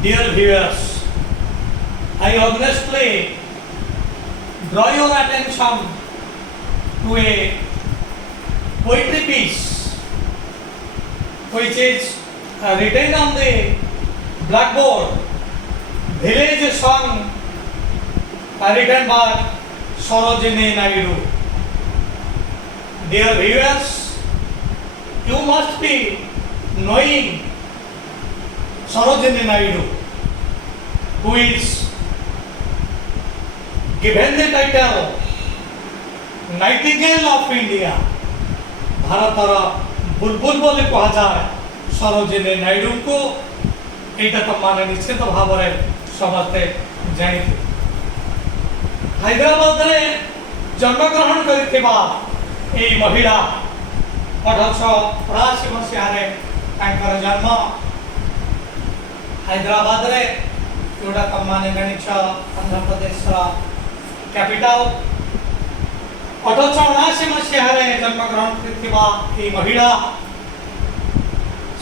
Dear viewers, I honestly draw your attention to a poetry piece which is written on the blackboard, Village Song, written by Sarojini Naidu. Dear viewers, you must be knowing Sarojini Naidu, who is given the title Nightingale of India. भारतर बुलबुल बोली कह जाए सरोजिनी नायडू को एटा तो माने निश्चित भाव में समस्ते जानी हैदराबाद रे जन्मग्रहण करिथिबा ए महिला 1883 मसीहा रे तांकर जन्म हैदराबाद रे जोड़ा तो माने गणित आंध्र प्रदेश कैपिटल 1879 मसीहा रे जन्मग्रहण करिथिबा ए महिला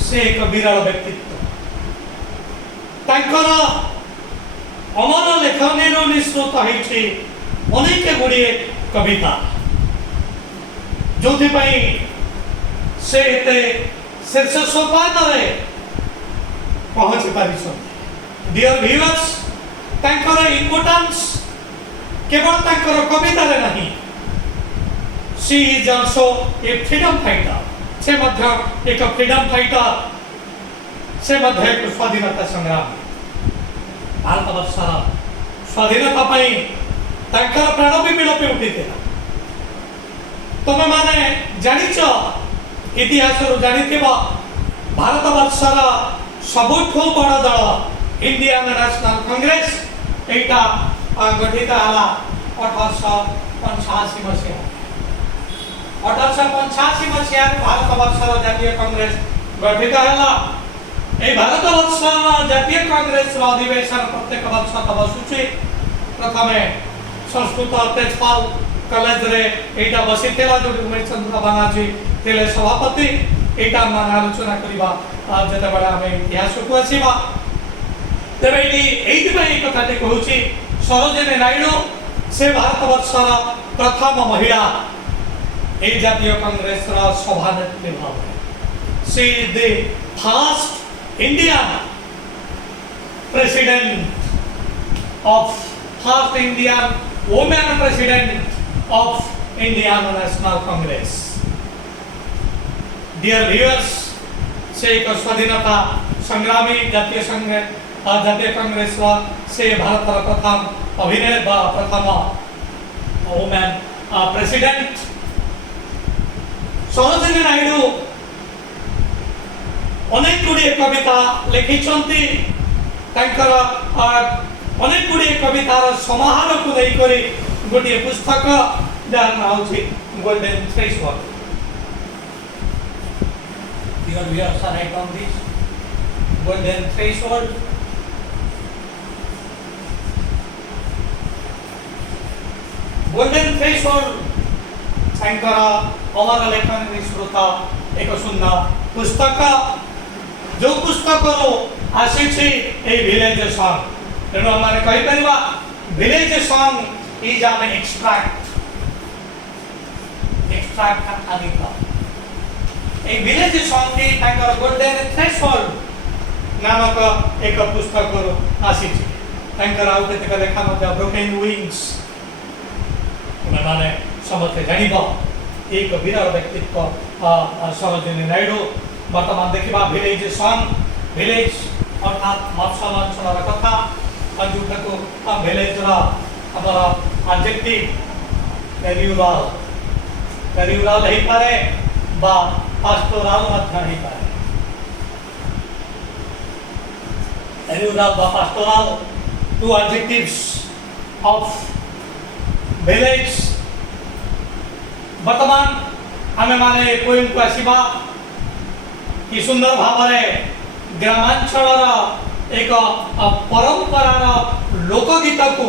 से एक विरल व्यक्तित्व तांकर अमर लेखनी निश्चित होइछि अनेक गुड़िए कविता जो से शीर्ष सोपान पहुंची पारि। डियर व्यूअर्स, तांकर इम्पोर्टेंस केवल तांकर कविता रे नहीं, she is also a freedom fighter. से मध्य एक फ्रीडम फाइटर, से मध्य एक स्वाधीनता संग्रामी। भारतवर्षर स्वाधीनता पाई तांकर प्राण भी बिलपी उठिथिला। तुमे माने जानिच इतिहास जानिथिबा भारतवर्षर सबुठु बड़ दल इंडियन नेशनल कांग्रेस एटा गठित हला 1885 मसीहा। 1885 मसीहा भारतवर्षर जातीय कांग्रेस गठित हला। ए भारतवर्षर जातीय कांग्रेस अधिवेशन प्रत्येक वर्ष बसुची। प्रथमे संस्कृत तेजपाल कॉलेज रे एटा बसितेला जो उमेश चंद्र बानाजी तेले सभापति एटा मान आलोचना करिबा जते बडा हम इतिहास को आसीबा। तबे एई भाई कथाटे कहूची सरोजिनी नायडू से भारतवर्षर प्रथम महिला ए जातीय कांग्रेस रा सभानेत्री भाव। She is the first Indian president of first Indian women president of Indian National Congress. Dear viewers, से एक स्वाधीनता संग्रामी जातीय कांग्रेस से भारत प्रथम अभिनय प्रथम वुमेन प्रेसिडेंट सरोजिनी नायडू अनेक गुड़िए कविता लिखिछंती। तांकर अनेक गुड़िए कवितार समाहार को लेकर गोटे पुस्तक जार नाम छी golden threshold. Dear viewers, are right on this golden threshold. Golden threshold तांकर अमर लेखन विस्तृत एक सुंदर पुस्तक जो पुस्तक आसी ए विलेज सॉन्ग। तेणु आम कहि परिबा village song is an extract आदिता ए विलेज सॉन्ग की तांकर गोल्डन थ्रेशोल्ड नामक एक पुस्तक आसी। तांकर आउ केतक लेखा मध्ये ब्रोकन विंग्स माने समझते जानिबा एक विरल व्यक्तित्व सरोजिनी नायडू। वर्तमान देखिबा विलेज सॉन्ग, विलेज अर्थात मफसल अंचलर कथा अंजुठको विलेज रा हमारा एडजेक्टिव पेरिउराल ही पारे बा पास्टोराल मध्य ही पारे। पेरिउराल बा पास्टोराल टू एडजेक्टिव्स ऑफ विलेज। वर्तमान आमे माने पोएम को आसीबा कि सुंदर भाव में ग्रामांचल एक परंपरार लोकगीत को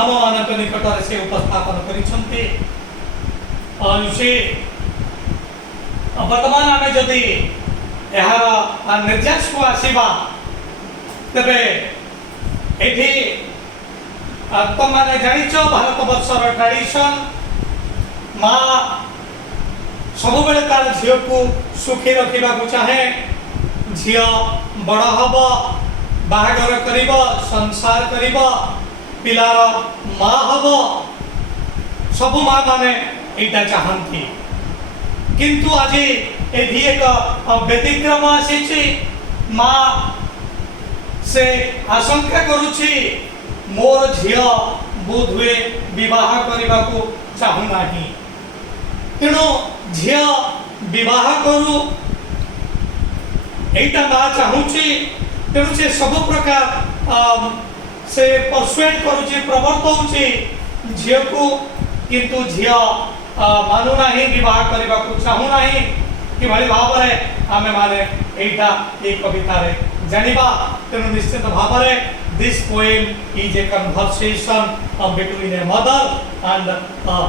आम मान निकट से उपस्थापन करिसंती। वर्तमान आम जदि यार निर्देश को आसीबा तेबे एठी तुम माने जानिछ भारत वर्षर ट्रेडिशन माँ सब बेले तार झील को सुखी रखा चाहे झी बड़ हम बाहागर कर संसार कर पिलार माँ हम सब माँ माने यहाँ चाहती किंतु आज एठी एक व्यतिक्रम आसी माँ से आशंका करुछि मोर झी बोध हुए विवाह करने को चाहूना तेणु झी विवाह करू एटा माँ चाहूची तेणु से सब प्रकार से परसुएट करुची प्रवर्तौची झी को किंतु झी मानु नाही विवाह करने को चाहू नाही कि भाई भाव में आमे माने एटा एक कविता रे जानिबा तेणु निश्चित भाव में this poem is a conversation between a mother and her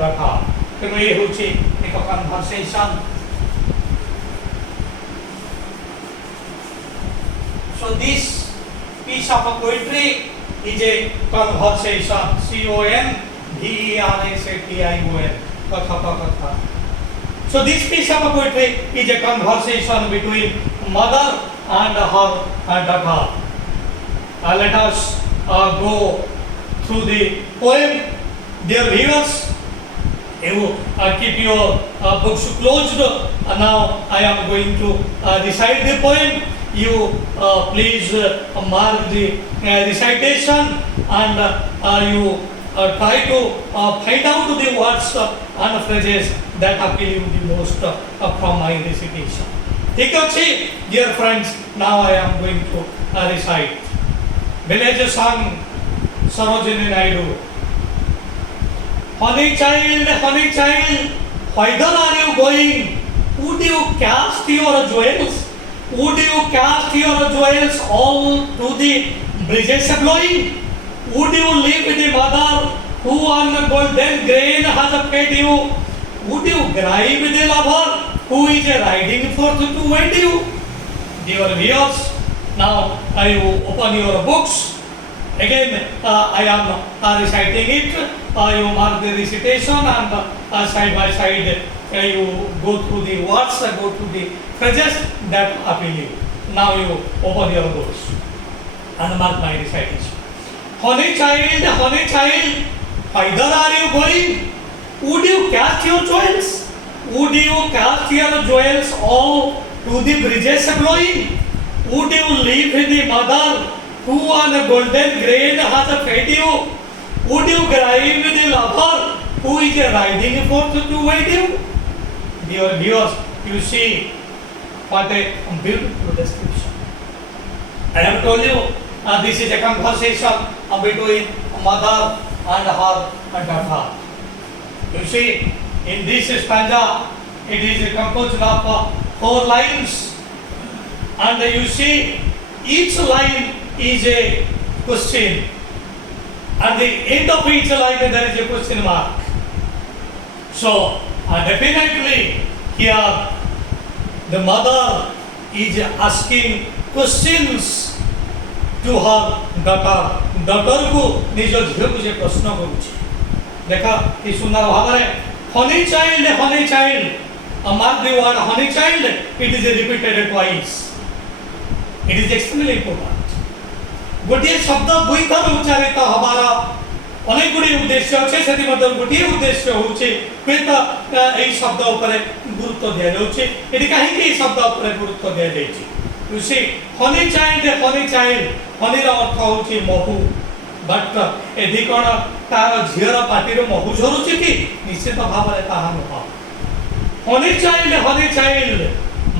daughter. तेणु ये होची एक conversation. So this piece of poetry is a conversation. CONVERSATION. Katha. So this piece of poetry is a conversation between mother and her daughter. Let us go through the poem. Dear viewers, you keep your books closed. Now I am going to recite the poem. You please mark the recitation and you try to find out the words and phrases that appeal you the most from my recitation. ठीक है, dear friends. Now I am going to recite. Village song, Sarojini Naidu. Honey child, whither are you going? Would you cast your jewels? Would you cast your jewels all to the breezes blowing? Would you leave the mother who on the golden grain has fed you? Would you gripe the lover who is riding forth to wed you? Dear viewers, now you open your books. Again, I am reciting it. You mark the recitation and side by side you go through the words, go through the phrases that appeal you. Now you open your books and mark my recitation. Honey child, whither are you going? Would you cast your jewels? Would you cast your jewels all to the breezes blowing? Would you leave the mother who on a golden grain has fed you? Would you gripe the lover who is riding forth to wed you? Dear viewers, you see what a beautiful description. I have told you this is a conversation between mother and her daughter. You see, in this stanza, it is composed of 4 lines, and you see each line is a question. At the end of each line there is a question mark. So definitely here the mother is asking questions to her daughter. Daughter को निज झील को जे प्रश्न करुछि. देखा कि सुंदर भाव में honey child. Mark the word honey child. It is repeated twice. It is extremely important. गोटे शब्द दुई थर उच्चारित हबार अनेक गुड़ी उद्देश्य अच्छे से गोटे उद्देश्य होचे शब्द उपरे गुरुत्व दिया जाउछि. एटी काहे कि शब्द उपरे गुरुत्व दिया जाइछि. You see honey child honey रो अर्थ होछि महू. बट एदि कोन तार झियर पाटी रो महू झरुछि कि निश्चित भाव रे ताहा न. Honey child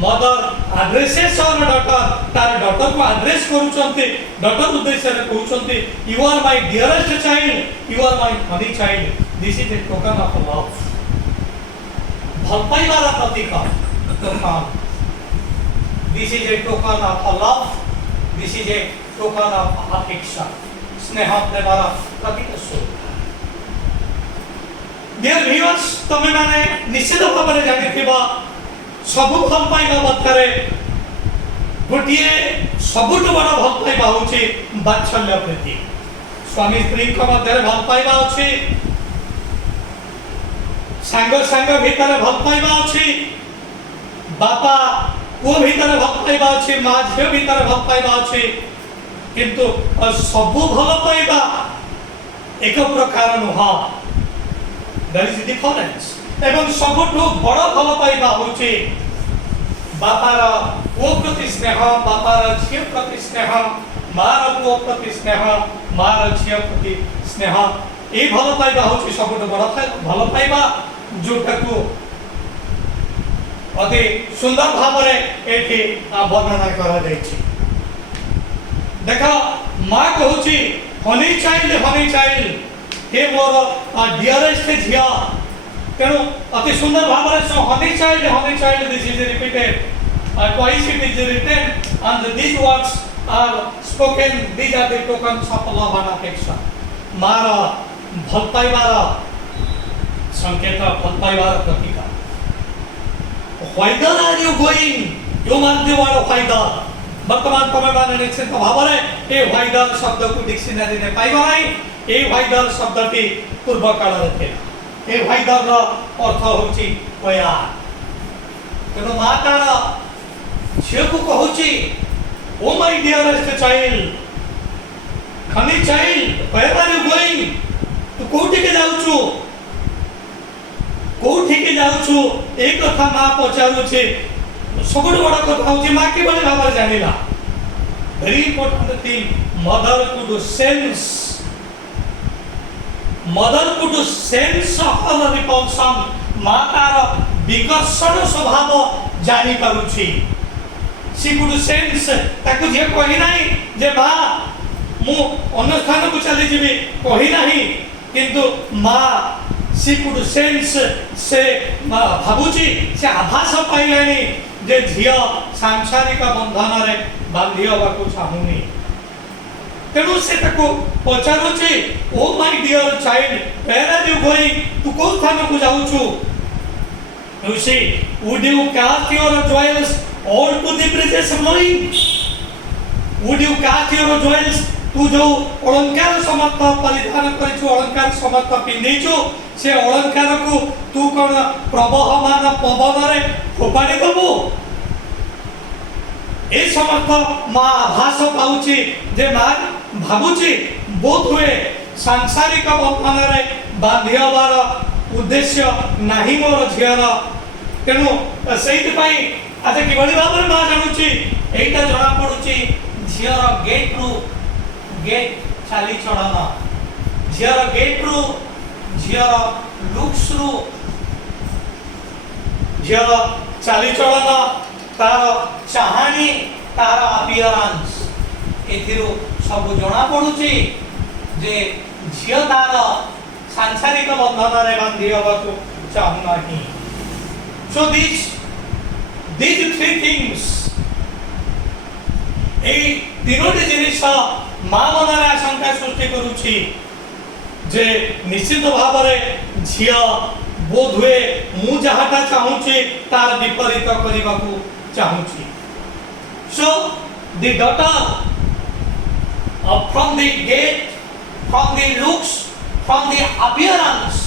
mother addresses on daughter. तार डॉटर को एड्रेस करूचंती. डॉटर उद्देश्य रे कहउचंती you are my dearest child, you are my honey child. This is a token of love. भल पाइबार प्रतीक token. This is a token of love. This is a token of affection. स्नेह प्रेमर प्रतीक स्वरूप. डियर व्यूअर्स, तमे माने निश्चित भाव में जानिथिबा सब भल पाइबा मध्यरे गोटे सबुठ बड़ भल पाइबा हूँ बात्सल्य प्रीति। स्वामी स्त्री मध्य भल पाइबा अच्छी, सांग सांग भितर भल पाइबा अच्छी, बापा पुओ भितर भल पाइबा अच्छी, माँ झील भितर भल पाइबा अच्छी। किंतु सबु भल पाइबा एक प्रकार नुह, देयर इज डिफरेंस। एवं सबुठु बड़ भल पाइबा होची बापार पुओ प्रति स्नेह, बापार झील प्रति स्नेह, मार पुओ प्रति स्नेह, मार झील प्रति स्नेह। ये भल पाइबा होची सबुठु बड़ भल पाइबा, जोटा को अति सुंदर भाव एठी वर्णना करा जायछि। देख माँ कहूची हनी चाइल्ड हे मोर डियरेस्ट झिया। तेणु अति सुंदर भाव Honey child this is repeated twice it is written and these words are spoken, these are the tokens of love and affection। मार भल पाइबार संकेत, भल पाइबार प्रतीक। Whither are you going? You must be word whither। वर्तमान समय में निश्चित भाव में ये whither शब्द को डिक्शनरी में पाइबा नहीं। ये whither शब्द टी पूर्व काल रे थिला। ये whither रो अर्थ होची where। तेणु मातार झील को कहूची o my dearest child, honey child, where are you going? तू कोठी के जाउछु, कोठी के जाउछु? एक कथा मां पचारुछे। सबुठ बड़ कथा होची मां के बड़े भाव जानिला। Very important thing, mother could sense of repulsion. मातार विकर्षण स्वभाव जानी पारुछि। सी कुड सेंस, ताकु जे कहि नाही जे मां मु अन्य स्थान को चली जीवी कहि नाही, किंतु मां सी कुड सेंस से भाबुची, से आभास पाइलानी जे झिया सांसारिक बंधन रे बांधी होबाकू चाहुनी। तेणु से ताकु पचारुची o my dear child, where are you going? तू को स्थान को जाउछु? You see, would you cast your jewels all to the bridges of knowing? Would you cast your jewels? तू जो अलंकार समर्थ परिधान करिछु, अलंकार समर्थ पिंधिछु, से अलंकार को तू कोन प्रवाहमान पवन रे फोपाड़ी दबु? ए समर्थ मां आभास पाउची जे मां भाबुची बोध हुए सांसारिक बंधन रे बांधी हबार उद्देश्य नाही मोर झियर। तेणु से आज कि भाव में माँ जानुची यहीटा जना पड़ुची झीर गेट रु गेट चाली चलन, झीर गेट रु झीर लुक्स रु झीर चाली चलन, तार चाहानी, तार अपीयरेंस, एथिरु सब जना पड़ुची जे झील तार सांसारिक बंधन रे बांधी हबाकू चाहू नाही। So these three things, ए तीनोटी जिनिस मां मनरे आशंका सृष्टि करूची जे निश्चित भाव में झिया बोध हुए मु जहाटा चाहूची तार विपरीत करबाकू चाहूची। So the daughter from the gate, from the looks, from the appearance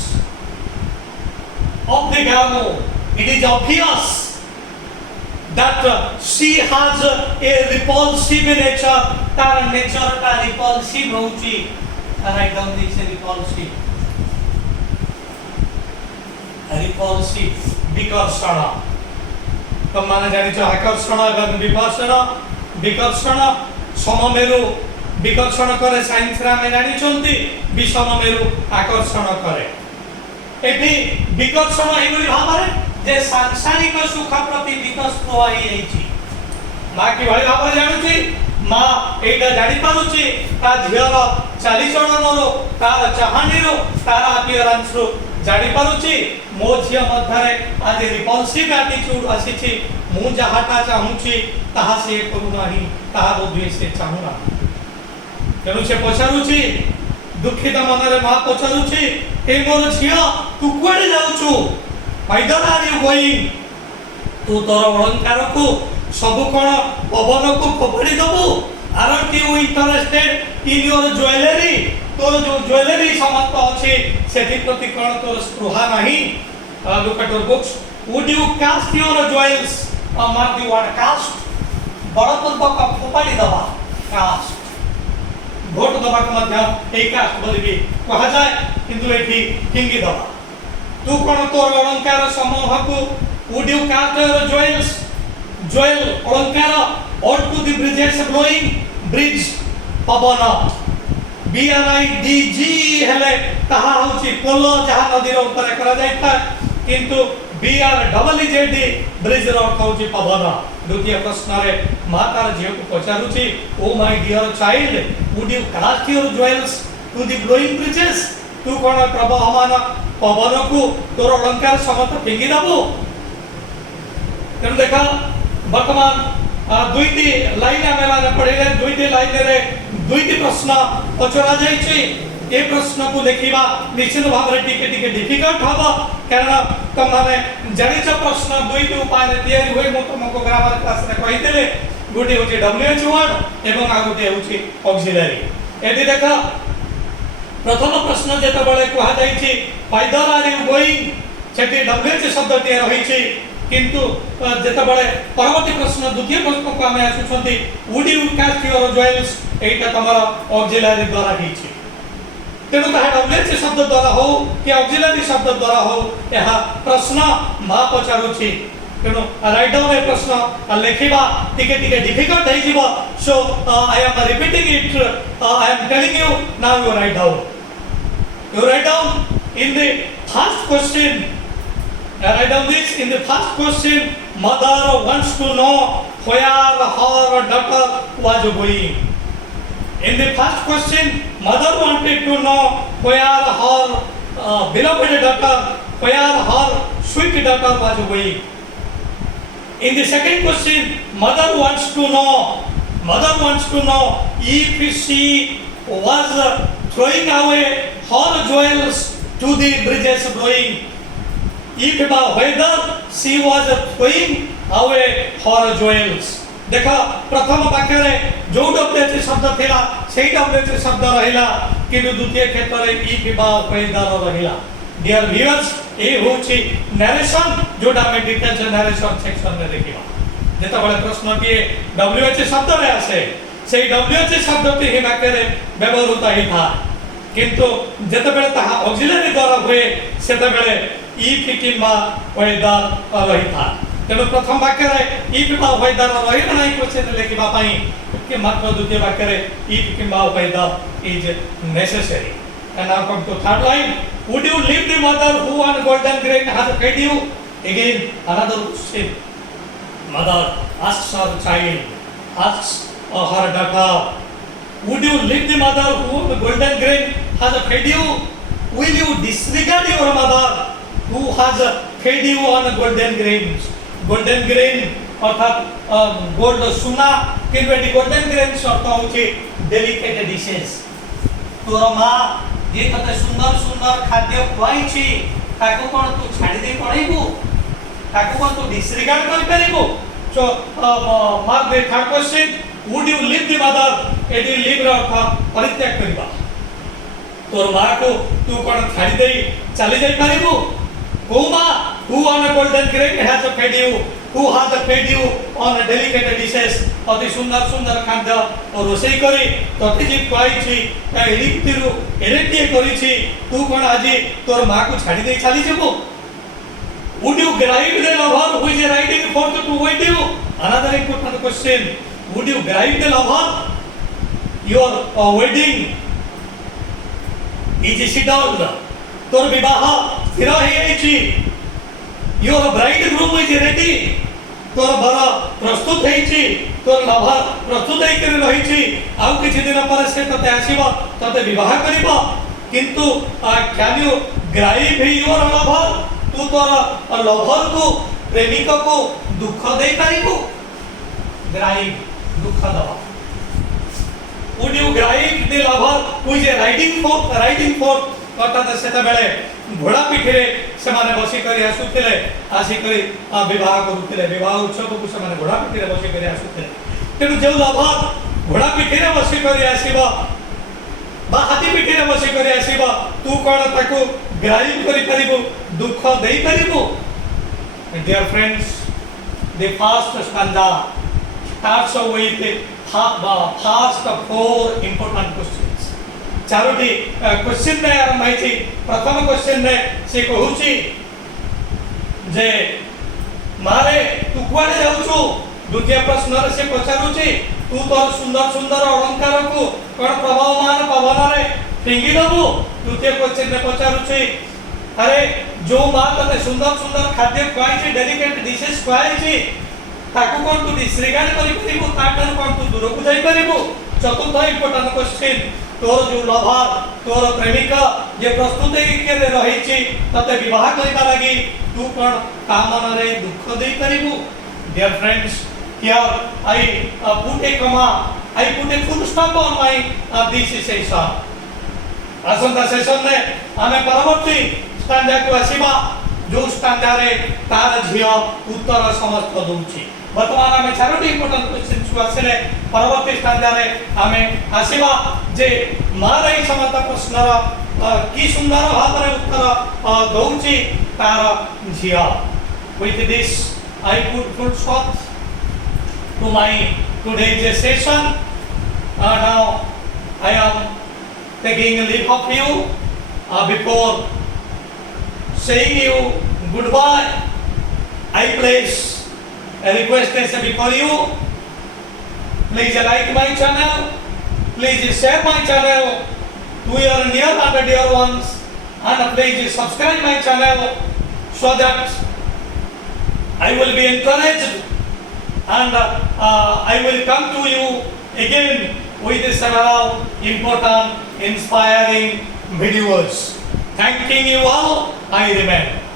of the girl, it is obvious that she has a repulsive nature। तार नेचर का repulsive होची। Write down this repulsive। repulsive विकर्षण। तो माने जानिछ आकर्षण एवं विकर्षण। विकर्षण सममेरु विकर्षण करे साइंस रा में जानिछंती, विषममेरु आकर्षण करे। एठी विकर्षण एभली भाबरे जे सांसारिक सुख प्रति विकस्प होई एछि। मां कि भली भाबरे जानुछि, मां एटा जानि पारुछि ता झियर चाली चलनरो, तार चाहानीरो, तार अपीयरेंस रो जानि पारुछि मो झिय मध्यरे आज रिपल्सिव एटीट्यूड आसीछि। मु जहाटा चाहूछि ताहा से करू नाही, ताहा बोधुए से चाहू ना। तेणु से पचारुछि, दुखित मनरे मां पचारुछि, हे मोर झिय तू कुआडे जाउछु? Whither are you going? तू तोर अलंकार को सब कौन पवन को फोपाड़ी दबु aren't you interested in your jewellery तोर जो ज्वेलरी समस्त अच्छे सेठी प्रति कौन तोर स्पृहा नहीं look at your books would you cast your jewels mark the word cast बड़पूर्वक फोपाड़ी दबा कास्ट भोट दबा को मध्य ए कास्ट बोली भी कहा जाए किंतु एठी फिंगी दबा तू कौन तोर अलंकार समूह को would you cast your jewels jewel अलंकार और to the bridges blowing bridge पवन BRIDG हेले ताहा होची पोलो जहा नदी रो ऊपर करा जायता किंतु BREED ब्रिज रो अर्थ होची पवन द्वितीय प्रश्न रे मातार झियो को पचारुची o my dear child would you cast your jewels to the blowing breezes तू कोन प्रवाहमान पवन को तोर अलंकार समत फिंगी दबो तेनु देखा वर्तमान दुईटी लाइन आमे पढ़िले दुईटी लाइन रे दुईटी प्रश्न पचरा जायछि ए प्रश्न को देखिबा निश्चित भाव रे टिके टिके डिफिकल्ट हबो कारण तुम माने जणिच प्रश्न दुईटी उपाय रे तयारी होई मो तुमको ग्रामर क्लास रे कहितले गोटे होछि WH वर्ड एवं आ गोटे होछि ऑक्सिलरी एदि देखा प्रथम प्रश्न जेते बळे कहा जायछि फाइदर आर यू गोइंग सेठी WH शब्द टे रहिछि किंतु जेते बळे परवर्ती प्रश्न द्वितीय प्रश्न को आमे आसुछंती would you cast your jewels एटा तमरा ऑक्सिलरी द्वारा हिछि तेनु ताहा WH शब्द द्वारा हो कि ऑक्सिलरी शब्द द्वारा हो एहा प्रश्न मा पचारुछि तेनु राइट डाउन ए प्रश्न लेखिबा टिके टिके डिफिकल्ट हे जिवो so I am repeating it I am telling you now you write down in the first question write down this in the first question mother wants to know where her daughter was going in the first question mother wanted to know where her beloved daughter where her sweet daughter was going in the second question mother wants to know if she was throwing away her jewels to the bridges blowing if by whether she was throwing away her jewels देखा प्रथम वाक्य रे जो WH शब्द थिला सेही WH शब्द रहिला किंतु द्वितीय क्षेत्र रे if by whether रहिला डियर व्यूअर्स ए होची नरेशन जोटा में डिटेल्स नरेशन सेक्शन में देखिबा जेता बळे प्रश्न के WH शब्द रे आसे सेही WH शब्द ती ही वाक्य रे व्यवहृत ही था किंतु जेता बळे ताहा ऑक्सिलरी द्वारा होए सेता बळे if किंबा वेदर रही था तेणु प्रथम वाक्य रे if बा वेदर रही नाही क्वेश्चन लेखिबा पई कि मात्र द्वितीय वाक्य रे if किंबा whether is necessary and now come to third line would you leave the mother who on golden grain has fed you again another question mother asks her child asks her daughter would you leave the mother who on golden grain has fed you will you disregard your mother who has fed you on golden grains अर्थात gold सुना किंबेटी golden grains अर्थ होची delicate dishes तोर मां जे तते सुंदर सुंदर खाद्य खुआइछि ताको कोन तू छाडी दे पड़ेबू ताको कोन तू डिसरिगार्ड कर परिबू so mark the third question would you leave the mother एडी लीव र अर्थ परित्याग करबा तोर मां को तू कोन छाडी दे चली जाई परिबू Kuma, who on a golden grain has fed you, who has fed you on a delicate dishes, अति सुंदर सुंदर खाद्य और रोषेई करी तते जी खुआइछि ता एरितिरु एरेटिए करिछि तू कोन आजी तोर मां को छाडी दे चली जेबो would you grieve the lover who is riding forth to wed you another important question would you grieve the lover your wedding is scheduled तोर विवाह स्थिर हेछि your bridegroom is ready तोर बर प्रस्तुत हेछि तोर लवर प्रस्तुत हे कर रहिछि आ किछि दिन पर से तते आसीबो तते विवाह करिबो किंतु कैन यू ग्राइव योर लवर तू तोर लवर को प्रेमिक को दुख दे पारिबो ग्राइव दुख दवा would you grieve the lover who is riding forth अर्थात सेता बेले घोड़ा पीठे से माने बसी करी आसुथिले आसिकरी विवाह करुथिले विवाह उत्सव को से माने घोड़ा पिठी रे बसी करी आसुथिले तेणु जो लभर घोड़ा पिठी रे बसी करी आसीबो बा हाथी पिठी रे बसी करी आसीबो तू कोन ताको ग्राइव करि परिबो दुख देई परिबो dear friends the first stanza starts with the first four important questions चारोटी क्वेश्चन ने आरंभ होई प्रथम क्वेश्चन ने से कहूची जे मारे तू कुआडे जाउछु द्वितीय प्रश्न रे से पचारुची तू तोर सुंदर सुंदर अलंकार को कोन प्रभावमान पवन रे फिंगी दबु तृतीय क्वेश्चन ने पचारुची अरे जो बात ने सुंदर सुंदर खाद्य खुआई डेलिकेट डिशेस खुआई ताकू कोन तू डिसरिगार्ड करि परिबो ताटर कोन तू दूर को जाई परिबो चतुर्थ इंपोर्टेंट क्वेश्चन तोर जो लवर तोर प्रेमिका जे प्रस्तुति के रही छी तते विवाह करिबा लागि तू कोन कामन रे दुख देई परिबो dear friends here I put a comma I put a full stop on my this session आसंता सेशन ने आमे परवर्ती स्टैंडा को आसीबा जो स्टैंडा रे तार झियो उत्तर समस्त दोछि वर्तमान आमे चारोटी इंपोर्टेंट क्वेश्चन छु आसले परवर्ती स्टैंडा रे आमे आसीबा जे मारै समस्त प्रश्नर की सुंदर भाबरे उत्तर दोछि तार झियो with this I put full stop to my today's session. Now I am taking leave of you before saying you goodbye. I place a request before you. Please like my channel. Please share my channel to your near and dear ones, and please subscribe my channel so that I will be encouraged. And I will come to you again with several important, inspiring videos. Thanking you all, I remain.